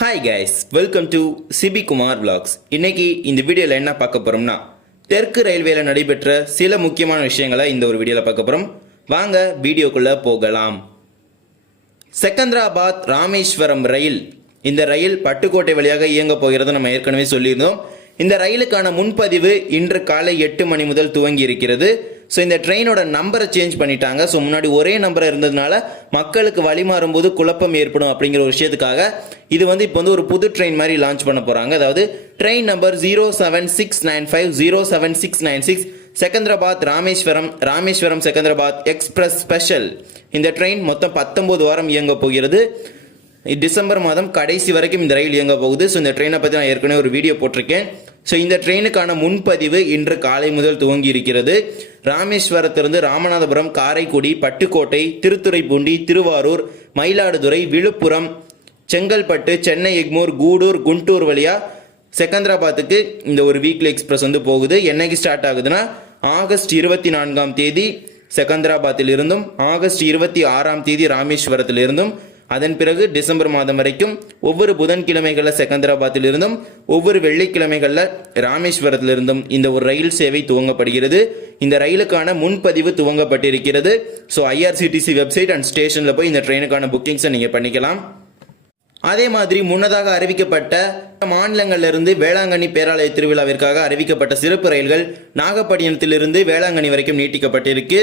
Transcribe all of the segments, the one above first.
Hi guys, welcome to Sibi Kumar vlogs. இன்னைக்கு இந்த வீடியோவில் என்ன பார்க்க போகிறோம்னா தெற்கு ரயில்வேல நடைபெற்ற சில முக்கியமான விஷயங்களை இந்த ஒரு வீடியோவில் பார்க்க போகிறோம். வாங்க வீடியோக்குள்ளே போகலாம். செகந்தராபாத் ராமேஸ்வரம் ரயில், இந்த ரயில் பட்டுக்கோட்டை வழியாக இயங்க போகிறது நம்ம ஏற்கனவே சொல்லியிருந்தோம். இந்த ரயிலுக்கான முன்பதிவு இன்று காலை 8 மணி முதல் துவங்கி இருக்கிறது. ஸோ இந்த ட்ரெயினோட நம்பரை சேஞ்ச் பண்ணிட்டாங்க. ஸோ முன்னாடி ஒரே நம்பர் இருந்ததுனால மக்களுக்கு வழி மாறும்போது குழப்பம் ஏற்படும் அப்படிங்கிற ஒரு விஷயத்துக்காக இது இப்போ ஒரு புது ட்ரெயின் மாதிரி லான்ச் பண்ண போகிறாங்க. அதாவது train number 07695 Secunderabad Rameswaram Secunderabad express special. இந்த ட்ரெயின் மொத்தம் 19 வாரம் இயங்க போகிறது. டிசம்பர் மாதம் கடைசி வரைக்கும் இந்த ரயில் இயங்க போகுது. ஸோ இந்த ட்ரெயினை பற்றி நான் ஏற்கனவே ஒரு வீடியோ போட்டிருக்கேன். ஸோ இந்த ட்ரெயினுக்கான முன்பதிவு இன்று காலை முதல் துவங்கி இருக்கிறது. ராமேஸ்வரத்திலிருந்து ராமநாதபுரம், காரைக்குடி, பட்டுக்கோட்டை, திருத்துறைப்பூண்டி, திருவாரூர், மயிலாடுதுறை, விழுப்புரம், செங்கல்பட்டு, சென்னை எக்மோர், கூடூர், குண்டூர் வழியா செகந்தராபாத்துக்கு இந்த ஒரு வீக்லி எக்ஸ்பிரஸ் போகுது. என்னைக்கு ஸ்டார்ட் ஆகுதுன்னா ஆகஸ்ட் 24ஆம் தேதி செகந்தராபாத்தில் இருந்தும் ஆகஸ்ட் 26ஆம் தேதி ராமேஸ்வரத்தில் இருந்தும் அதன் பிறகு டிசம்பர் மாதம் வரைக்கும் ஒவ்வொரு புதன்கிழமைகளில் செகந்தராபாத்தில் இருந்தும் ஒவ்வொரு வெள்ளிக்கிழமைகளில் ராமேஸ்வரத்திலிருந்தும் இந்த ஒரு ரயில் சேவை துவங்கப்படுகிறது. இந்த ரயிலுக்கான முன்பதிவு துவங்கப்பட்டிருக்கிறது. ஸோ ஐஆர்சிடிசி வெப்சைட் அண்ட் ஸ்டேஷனில் போய் இந்த ட்ரெயினுக்கான புக்கிங்ஸை நீங்கள் பண்ணிக்கலாம். அதே மாதிரி முன்னதாக அறிவிக்கப்பட்ட மாநிலங்களிலிருந்து வேளாங்கண்ணி பேராலய திருவிழாவிற்காக அறிவிக்கப்பட்ட சிறப்பு ரயில்கள் நாகப்பட்டினத்திலிருந்து வேளாங்கண்ணி வரைக்கும் நீட்டிக்கப்பட்டிருக்கு.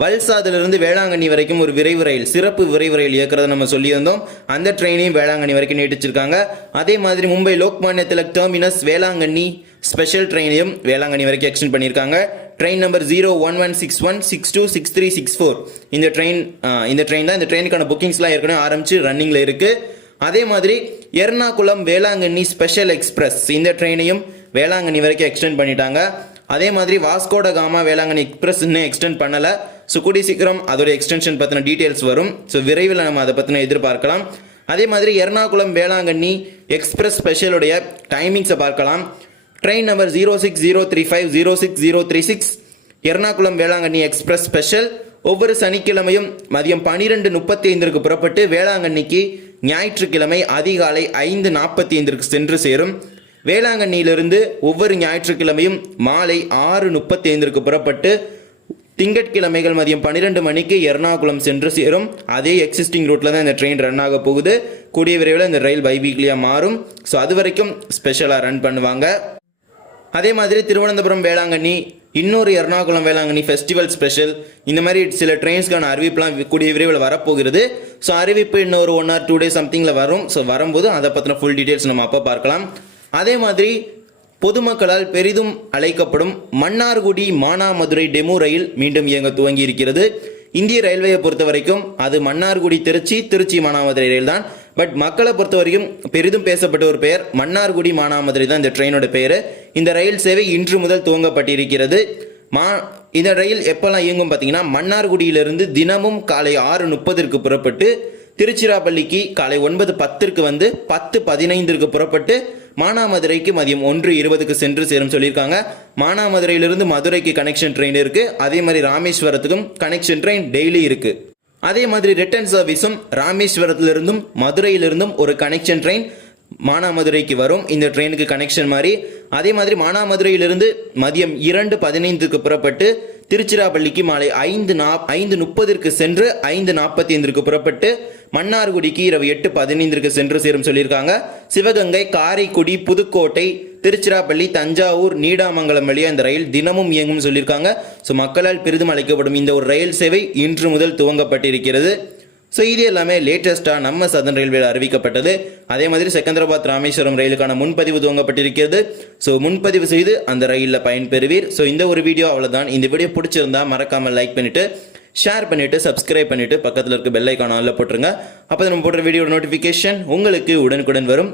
வல்சாதிலிருந்து வேளாங்கண்ணி வரைக்கும் ஒரு விரைவு ரயில், சிறப்பு விரைவு ரயில் இயக்கிறத நம்ம சொல்லியிருந்தோம். அந்த ட்ரெயினையும் வேளாங்கண்ணி வரைக்கும் நீட்டிச்சிருக்காங்க. அதே மாதிரி மும்பை லோக்மான்ய திலக் டெர்மினஸ் வேளாங்கண்ணி ஸ்பெஷல் ட்ரெயினையும் வேளாங்கண்ணி வரைக்கும் எக்ஸ்டெண்ட் பண்ணியிருக்காங்க. ட்ரெயின் நம்பர் 01161626364 இந்த ட்ரெயின் தான். இந்த ட்ரெயினுக்கான புக்கிங்ஸ்லாம் ஏற்கனவே ஆரம்பிச்சு ரன்னிங்கில் இருக்கு. அதே மாதிரி எர்ணாகுளம் வேளாங்கண்ணி ஸ்பெஷல் எக்ஸ்பிரஸ் இந்த ட்ரெயினையும் வேளாங்கண்ணி வரைக்கும் எக்ஸ்டெண்ட் பண்ணிட்டாங்க. அதே மாதிரி வாஸ்கோட காமா வேளாங்கண்ணி எக்ஸ்பிரஸ் இன்னும் எக்ஸ்டெண்ட் பண்ணலை. ஸோ கூடி சீக்கிரம் அதோட எக்ஸ்டென்ஷன் பற்றின டீட்டெயில்ஸ் வரும். ஸோ விரைவில் நம்ம அதை பற்றின எதிர்பார்க்கலாம். அதே மாதிரி எர்ணாகுளம் வேளாங்கண்ணி எக்ஸ்பிரஸ் ஸ்பெஷலுடைய டைமிங்ஸை பார்க்கலாம். Train number 06035 Ernakulam Velankanni express special ஒவ்வொரு சனிக்கிழமையும் மதியம் 12:35 புறப்பட்டு வேளாங்கண்ணிக்கு ஞாயிற்றுக்கிழமை அதிகாலை 5:45 சென்று சேரும். வேளாங்கண்ணியிலிருந்து ஒவ்வொரு ஞாயிற்றுக்கிழமையும் மாலை 6:35 புறப்பட்டு திங்கட்கிழமைகள் மதியம் 12 மணிக்கு எர்ணாகுளம் சென்று சேரும். அதே எக்ஸிஸ்டிங் ரூட்ல தான் இந்த ட்ரெயின் ரன் ஆக போகுது. கூடிய விரைவில் இந்த ரயில் பைவீக்லியா மாறும். ஸோ அது வரைக்கும் ஸ்பெஷலாக ரன் பண்ணுவாங்க. அதே மாதிரி திருவனந்தபுரம் வேளாங்கண்ணி, இன்னொரு எர்ணாகுளம் வேளாங்கண்ணி ஃபெஸ்டிவல் ஸ்பெஷல், இந்த மாதிரி சில ட்ரெயின்ஸ்க்கான அறிவிப்புலாம் கூடிய விரைவில் வரப்போகிறது. ஸோ அறிவிப்பு இன்னொரு 1 or 2 days சம்திங்கில் வரும். ஸோ வரும்போது அதை பற்றின ஃபுல் டீட்டெயில்ஸ் நம்ம அப்போ பார்க்கலாம். அதே மாதிரி பொதுமக்களால் பெரிதும் அழைக்கப்படும் மன்னார்குடி மானாமதுரை டெமு ரயில் மீண்டும் இயங்க துவங்கி இருக்கிறது. இந்திய ரயில்வேயை பொறுத்த வரைக்கும் அது மன்னார்குடி திருச்சி மானாமதுரை ரயில் தான். பட் மக்களை பொறுத்த வரைக்கும் பெரிதும் பேசப்பட்ட ஒரு பெயர் மன்னார்குடி மானாமதுரை தான் இந்த ட்ரெயினோட பெயர். இந்த ரயில் சேவை இன்று முதல் துவங்கப்பட்டிருக்கிறது. இந்த ரயில் எப்பெல்லாம் இயங்கும் பார்த்தீங்கன்னா மன்னார்குடியிலிருந்து தினமும் காலை 6:30 புறப்பட்டு திருச்சிராப்பள்ளிக்கு காலை 9:10 வந்து 10:15 புறப்பட்டு மானாமதுரைக்கு மதியம் 1:20 சென்று சேரும் சொல்லியிருக்காங்க. மானாமதுரையிலிருந்து மதுரைக்கு கனெக்ஷன் ட்ரெயின் இருக்கு. அதே மாதிரி ராமேஸ்வரத்துக்கும் கனெக்ஷன் ட்ரெயின் டெய்லி இருக்கு. அதே மாதிரி ரிட்டர்ன் சர்வீஸும் ராமேஸ்வரத்திலிருந்தும் மதுரையிலிருந்தும் ஒரு கனெக்ஷன் ட்ரெயின் மானாமதுரைக்கு வரும். இந்த ட்ரெயினுக்கு கனெக்ஷன் மாதிரி. அதே மாதிரி மானாமதுரையிலிருந்து மதியம் 2:15 புறப்பட்டு திருச்சிராப்பள்ளிக்கு மாலை 5:30 சென்று 5:45 புறப்பட்டு மன்னார்குடிக்கு இரவு 8:15 சென்று சேரும் சொல்லியிருக்காங்க. சிவகங்கை, காரைக்குடி, புதுக்கோட்டை, திருச்சிராப்பள்ளி, தஞ்சாவூர், நீடாமங்கலம் வழியா இந்த ரயில் தினமும் இயங்கும் சொல்லியிருக்காங்க. ஸோ மக்களால் பெரிதும் அழைக்கப்படும் இந்த ஒரு ரயில் சேவை இன்று முதல் துவங்கப்பட்டிருக்கிறது. ஸோ இது எல்லாமே லேட்டஸ்ட்டாக நம்ம சதன் ரயில்வேல அறிவிக்கப்பட்டது. அதே மாதிரி செகந்தராபாத் ராமேஸ்வரம் ரயிலுக்கான முன்பதிவு துவங்கப்பட்டிருக்கிறது. ஸோ முன்பதிவு செய்து அந்த ரயிலில் பயன்பெறுவீர். ஸோ இந்த ஒரு வீடியோ அவ்வளோதான். இந்த வீடியோ பிடிச்சிருந்தா மறக்காமல் லைக் பண்ணிவிட்டு ஷேர் பண்ணிவிட்டு சப்ஸ்கிரைப் பண்ணிவிட்டு பக்கத்தில் இருக்க பெல் ஐக்கான் ஆன்ல போட்டுருங்க. அப்போ நம்ம போடுற வீடியோட நோட்டிஃபிகேஷன் உங்களுக்கு உடனுக்குடன் வரும்.